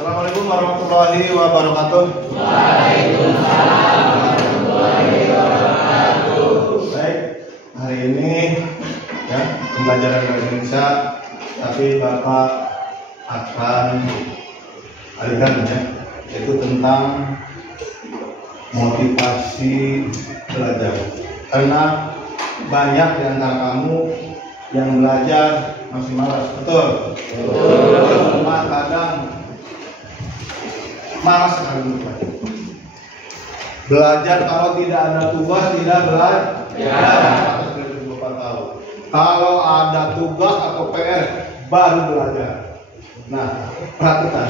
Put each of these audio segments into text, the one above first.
Assalamualaikum warahmatullahi wabarakatuh. Waalaikumsalam warahmatullahi wabarakatuh. Baik, hari ini ya pembelajaran bahasa Indonesia, tapi Bapak akan alihkan ya, yaitu tentang motivasi belajar. Karena banyak di antara kamu yang belajar masih malas, betul? Betul. Cuma kadang malas sekali belajar. Kalau tidak ada tugas tidak belajar. Bapak tahu. Kalau ada tugas atau PR baru belajar. Nah, perhatikan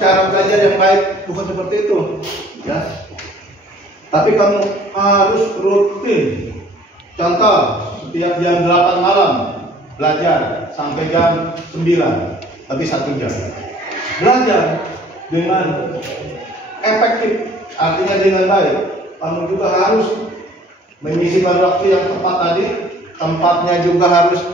cara belajar yang baik bukan seperti itu, ya. Tapi kamu harus rutin. Contoh, setiap jam 8 malam belajar sampai jam 9, tapi 1 jam. Belajar dengan efektif, artinya dengan baik. Kamu juga harus menyisihkan waktu yang tepat tadi. Tempatnya juga harus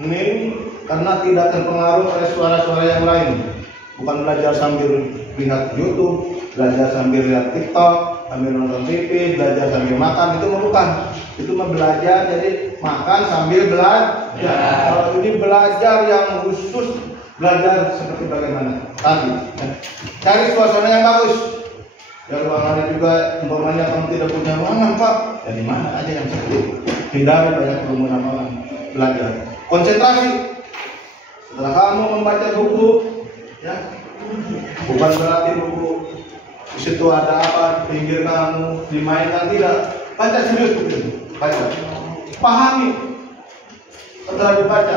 hening, karena tidak terpengaruh oleh suara-suara yang lain. Bukan belajar sambil lihat YouTube, belajar sambil lihat TikTok, sambil nonton TV, belajar sambil makan, itu bukan. Itu mah belajar, jadi makan sambil belajar. Kalau ini belajar yang khusus, belajar seperti bagaimana tadi, ya. Cari suasana yang bagus. Ya, ruangannya juga, umpamanya kamu tidak punya ruangan, Pak, ya di mana aja yang seperti. Hindari banyak kerumunan orang. Belajar, konsentrasi. Setelah kamu membaca buku, ya, bukan berarti buku di situ ada apa pinggir kamu dimainkan, tidak. Baca serius begitu, baca, pahami. Setelah dibaca,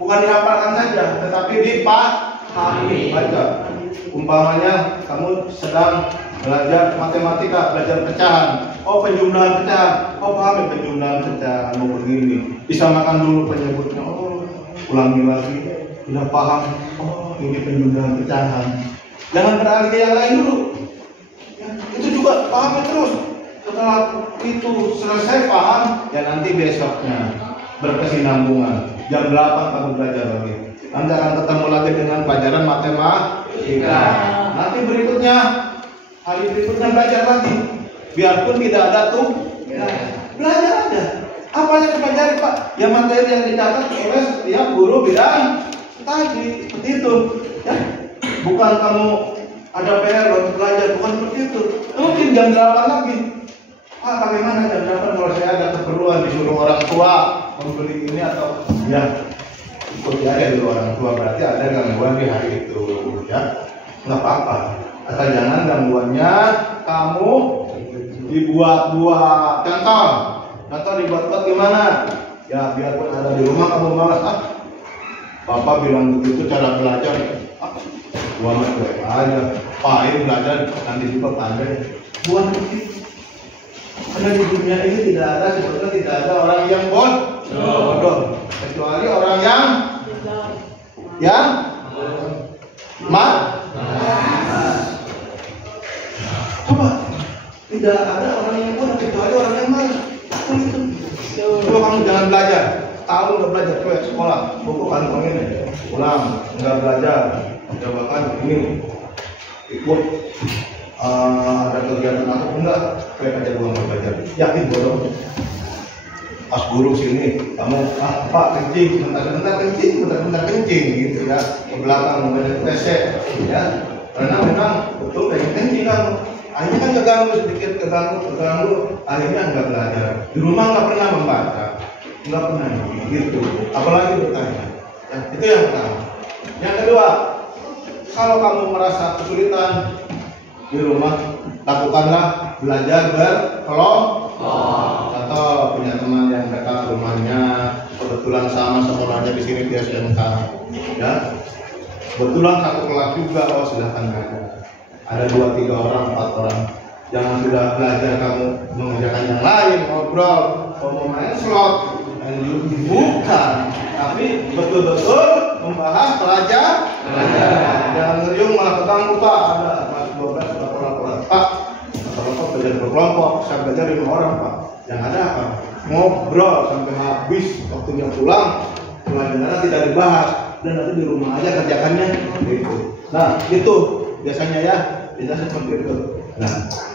bukan dihafalkan saja, tetapi dipahami. Baca. Umpamanya kamu sedang belajar matematika, belajar pecahan. Oh, penjumlahan pecahan. Oh, pahami penjumlahan pecahan. Mau begini, disamakan dulu penyebutnya. Oh, ulangi lagi. Sudah paham. Oh, ini penjumlahan pecahan. Jangan beralih ke yang lain dulu. Ya, itu juga pahami terus. Setelah itu selesai paham, ya nanti besoknya berkesinambungan. Jam 8 kamu belajar lagi. Nanti akan ketemu lagi dengan pelajaran matematika. Nanti berikutnya, hari berikutnya belajar lagi. Biarpun tidak ada tuh, ya, belajar aja. Apa yang dipelajari, Pak? Ya materi yang dicatat oleh setiap guru bidang tadi, seperti itu. Ya, bukan kamu ada PR belajar, bukan seperti itu. Mungkin jam 8 lagi. Bagaimana jam 8 kalau saya ada keperluan disuruh orang tua membeli ini atau ya ikuti aja dulu orang tua, berarti ada gangguan di hari itu, ya nggak apa-apa. Asal jangan gangguannya kamu dibuat-buat. Contoh dibuat-buat gimana? Ya biarpun ada di rumah kamu malas, Bapak bilang begitu cara belajar. Gua mah baik aja, pahit belajar nanti juga pandai. Buat begitu. Karena di dunia ini tidak ada, sebetulnya tidak ada orang yang bodoh, kecuali orang yang coba, tidak ada orang yang bodoh kecuali orang yang malas. Coba kamu jangan belajar, tahu nggak belajar, coba sekolah, buku kantong ini, pulang nggak belajar, coba kan ini ikut ada kegiatan atau enggak, kayak aja gua nggak belajar, yakin bodoh. Pas guru sini, kamu Pak kencing, bentar kencing gitu ya, ke belakang mengenai WC, ya, karena memang betul pengen kencing kamu. Akhirnya kan keganggu, akhirnya nggak belajar. Di rumah nggak pernah membaca, nggak pernah gitu, apalagi bertanya. Ya, itu yang pertama. Yang kedua, kalau kamu merasa kesulitan di rumah, lakukanlah belajar berkelompok. Contoh, punya teman yang dekat rumahnya, kebetulan sama sekolahnya di sini di SMK, ya, kebetulan satu kelas juga, oh silahkan belajar. Ada 2, 3 orang, 4 orang. Jangan sudah belajar kamu mengerjakan yang lain, ngobrol, mau main slot, bukan, tapi betul-betul membahas pelajaran. Jangan ngeriung malah ketangguh, Pak, ada kelas 12 kelompok, Pak, kelompok belajar berkelompok, saya belajar 5 orang, Pak. Yang ada apa? Ngobrol sampai habis, waktunya pulang, pelajaran tidak dibahas, dan nanti di rumah aja kerjakannya gitu. Nah, itu biasanya ya, kita seperti itu. Nah,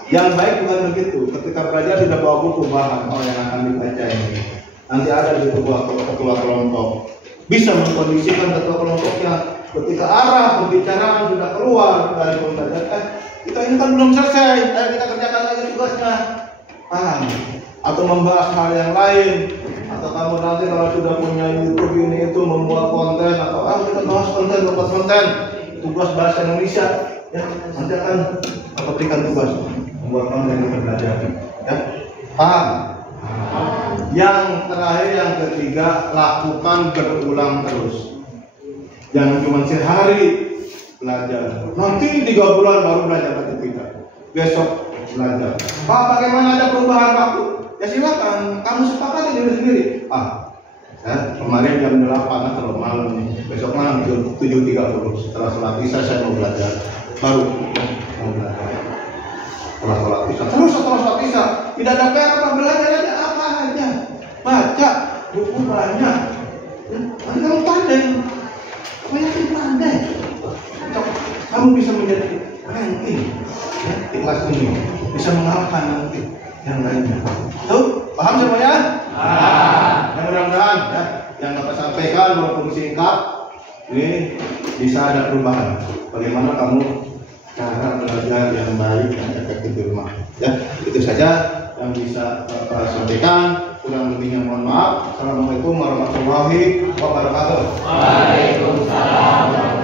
yang baik bukan begitu. Ketika belajar tidak bawa buku bahan yang akan dibaca ini. Nanti ada di ketua kelompok. Bisa mengkondisikan ketua kelompoknya ketika arah pembicaraan sudah keluar dari pembelajaran. Kita ini kan belum selesai. Ayo kita kerjakan lagi tugasnya. Paham? Atau membahas hal yang lain. Atau kamu nanti kalau sudah punya YouTube ini itu membuat konten atau kita bahas konten, membuat konten. Tugas bahasa Indonesia, ya nanti akan berikan tugas membuat konten untuk belajar, ya paham? Yang terakhir, yang ketiga, lakukan berulang terus. Jangan cuma sehari belajar, nanti 3 bulan baru belajar lagi, tidak. Besok belajar. Pak, bagaimana ada perubahan waktu? Ya silakan, kamu sepakati diri sendiri. Kemarin jam 8 atau malam nih, besok malam jam 7.30 setelah sholat isya saya mau belajar, baru mau belajar. Setelah sholat isya, terus setelah sholat isya tidak ada PR apa, belajar ada apa aja, baca buku banyak. Nanti kamu pandai, kamu yakin pandai, kamu bisa menjadi ranking, ya, di kelas ini bisa mengalahkan nanti yang lainnya. Tuh, paham semuanya? Ya, mudah-mudahan ya, yang Bapak sampaikan walaupun singkat ini bisa ada perubahan. Bagaimana kamu cara belajar yang baik dan efektif di rumah. Ya, itu saja yang bisa Bapak sampaikan. Kurang lebihnya mohon maaf. Assalamualaikum warahmatullahi wabarakatuh. Waalaikumsalam.